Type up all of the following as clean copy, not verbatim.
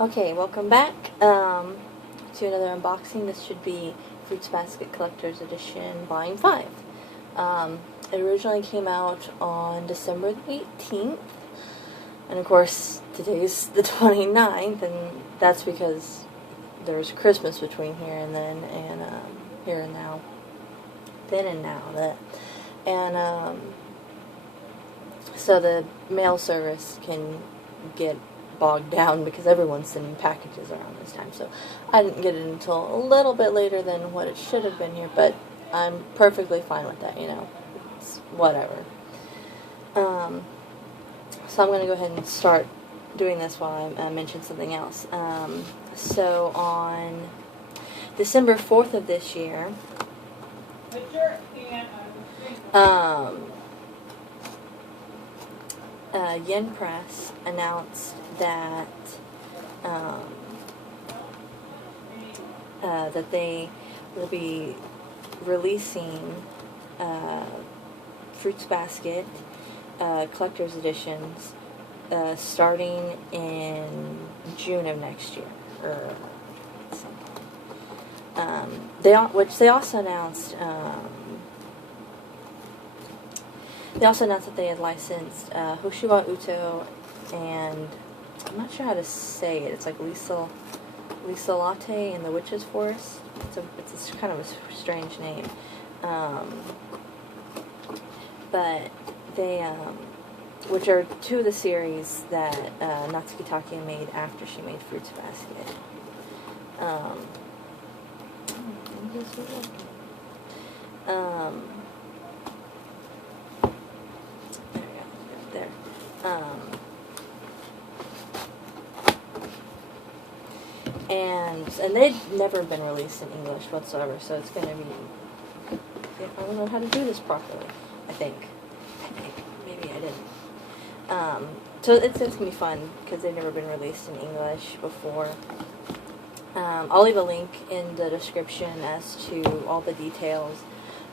Okay, welcome back to another unboxing. This should be Fruits Basket Collector's Edition Volume 5. It originally came out on December the 18th, and of course today's the 29th, and that's because there's Christmas between here and then, and here and now, then and now. So the mail service can get bogged down because everyone's sending packages around this time. So I didn't get it until a little bit later than what it should have been here, but I'm perfectly fine with that, you know. It's whatever. So I'm going to go ahead and start doing this while I mention something else. So on December 4th of this year, Yen Press announced that that they will be releasing Fruits Basket collector's editions starting in June of next year, or which they also announced. They also announced that they had licensed Hoshiwa Uto and I'm not sure how to say it. It's like Lisa Latte in the Witch's Forest. It's a kind of a strange name. But they, which are two of the series that Natsuki Takia made after she made Fruits Basket. And they'd never been released in English whatsoever, so it's going to be, I don't know how to do this properly, I think. Maybe I didn't. So it's going to be fun, because they've never been released in English before. I'll leave a link in the description as to all the details,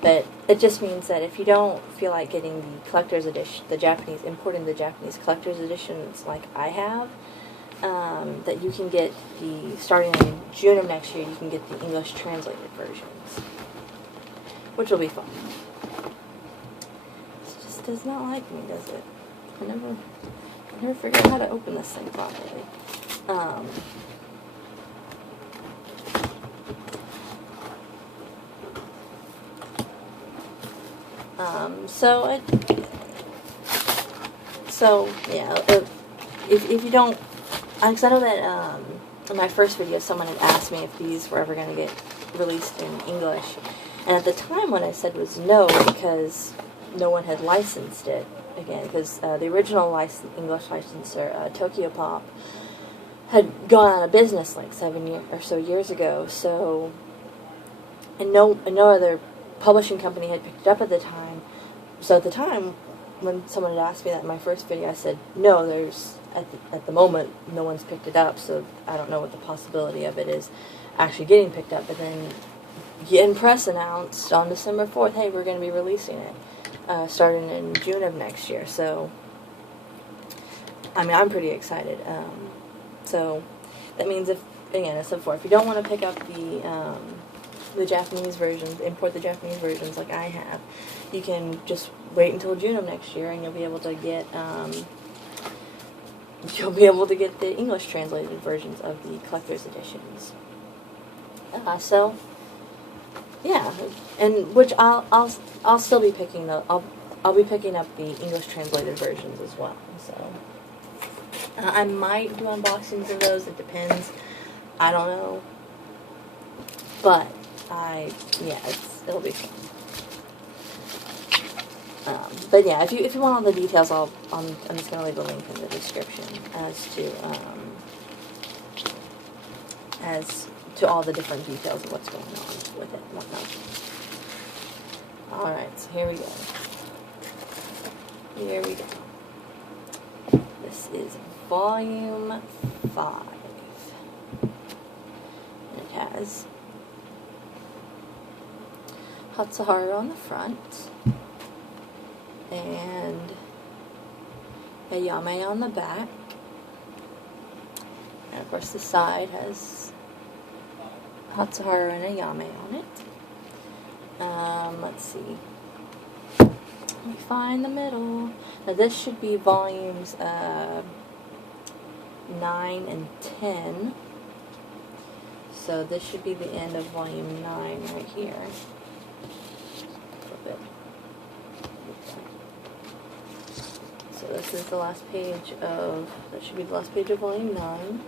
but it just means that if you don't feel like getting the collector's edition, importing the Japanese collector's editions like I have, that you can get starting in June of next year, you can get the English translated versions, which will be fun. It just does not like me, does it? I never figure out how to open this thing properly. So yeah, if you don't, because I know that in my first video someone had asked me if these were ever going to get released in English, and at the time what I said was no, because no one had licensed it again, because the original English licensor, Tokyo Pop, had gone out of business like 7 or so years ago, so and no other publishing company had picked it up at the time. So at the time, when someone had asked me that in my first video, I said, no, at the moment, no one's picked it up, so I don't know what the possibility of it is actually getting picked up. But then Yen Press announced on December 4th, hey, we're going to be releasing it, starting in June of next year. So, I mean, I'm pretty excited. So, that means if you don't want to pick up the Japanese versions, import the Japanese versions like I have, you can just wait until June of next year, and you'll be able to get the English translated versions of the collector's editions. So yeah, and which I'll still be picking I'll be picking up the English translated versions as well. So I might do unboxings of those. It depends. I don't know, but it'll be fun. But yeah, if you want all the details, I'm just gonna leave a link in the description as to all the different details of what's going on with it and whatnot. All right, so here we go. This is Volume 5. And it has Hatsuharu on the front, and a Yame on the back, and of course, the side has Hatsuharu and Ayame on it. Let's see. Let me find the middle. Now this should be volumes 9 and 10. So this should be the end of volume 9 right here. So this is the last page of, that should be the last page of volume 9.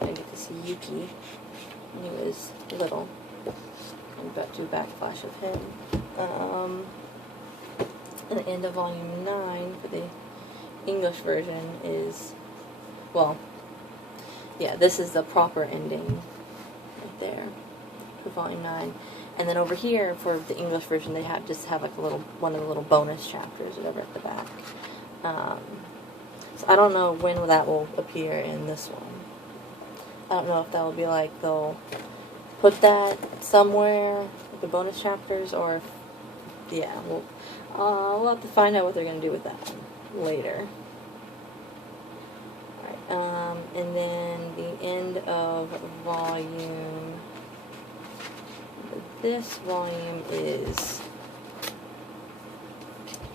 I get to see Yuki when he was little. I'm about to do a backflash of him. And the end of volume 9 for the English version is, well, yeah, this is the proper ending right there for volume 9. And then over here for the English version, they just have like a little, one of the little bonus chapters or whatever at the back. So I don't know when that will appear in this one. I don't know if that will be like they'll put that somewhere, like the bonus chapters, or if, yeah, we'll have to find out what they're going to do with that later. Alright, and then the end of volume, this volume is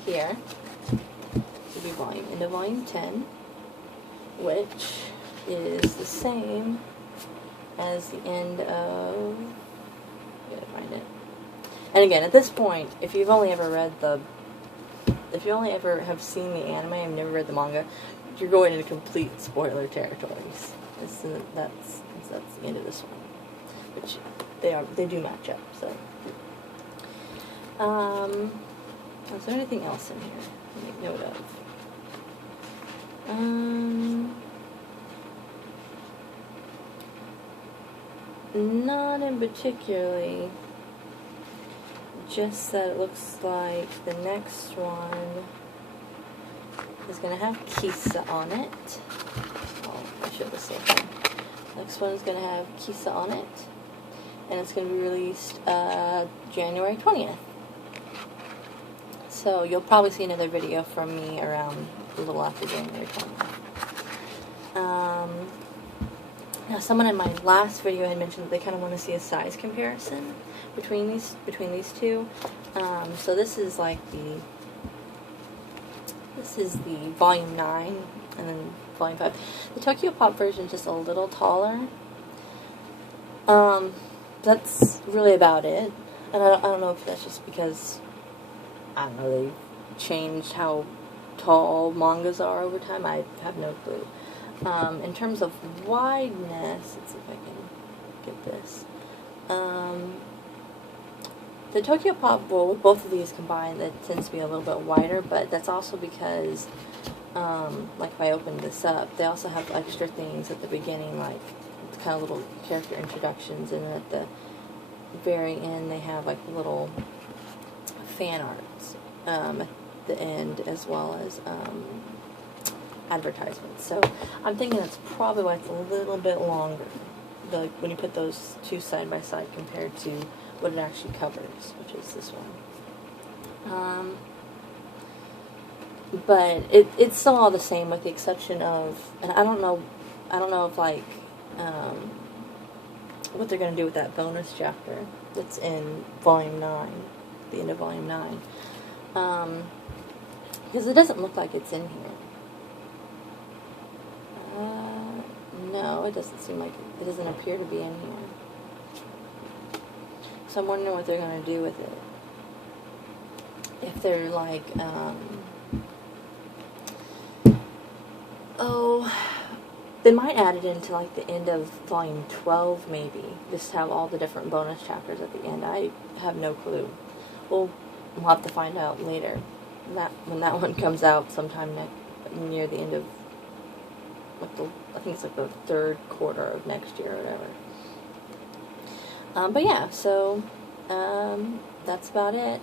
here. Should be end of volume 10, which is the same as the end of, I gotta find it. And again, at this point, if you've only ever read if you only ever have seen the anime and never read the manga, you're going into complete spoiler territories. That's the end of this one, which they do match up. So, is there anything else in here to make note of? Not in particularly. Just that it looks like the next one is going to have Kisa on it. Oh, I should have said that. Next one is going to have Kisa on it. And it's going to be released January 20th. So you'll probably see another video from me around a little after January 20th. Now, someone in my last video had mentioned that they kind of want to see a size comparison between these two. So this is the volume 9 and then volume 5. The Tokyo Pop version is just a little taller. That's really about it. And I don't know if that's just because, I don't know, they changed how tall mangas are over time. I have no clue. In terms of wideness, let's see if I can get this. The Tokyo Pop, well, with both of these combined, it tends to be a little bit wider, but that's also because, like if I open this up, they also have extra things at the beginning, like kind of little character introductions, and then at the very end they have like little fan arts at the end, as well as advertisements. So I'm thinking that's probably why it's a little bit longer, when you put those two side by side compared to what it actually covers, which is this one. But it's still all the same, with the exception of, and I don't know if like what they're going to do with that bonus chapter that's in volume 9, the end of volume 9, because it doesn't look like it's in here. No, it doesn't seem like it doesn't appear to be in here. So I'm wondering what they're going to do with it. If they're like, they might add it into like the end of volume 12 maybe. Just have all the different bonus chapters at the end. I have no clue. We'll have to find out later. When that one comes out sometime near the end of, like I think it's like the third quarter of next year or whatever. But yeah, so that's about it.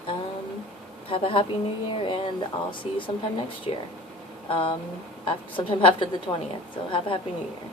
Have a happy new year, and I'll see you sometime next year. Sometime after the 20th. So have a happy new year.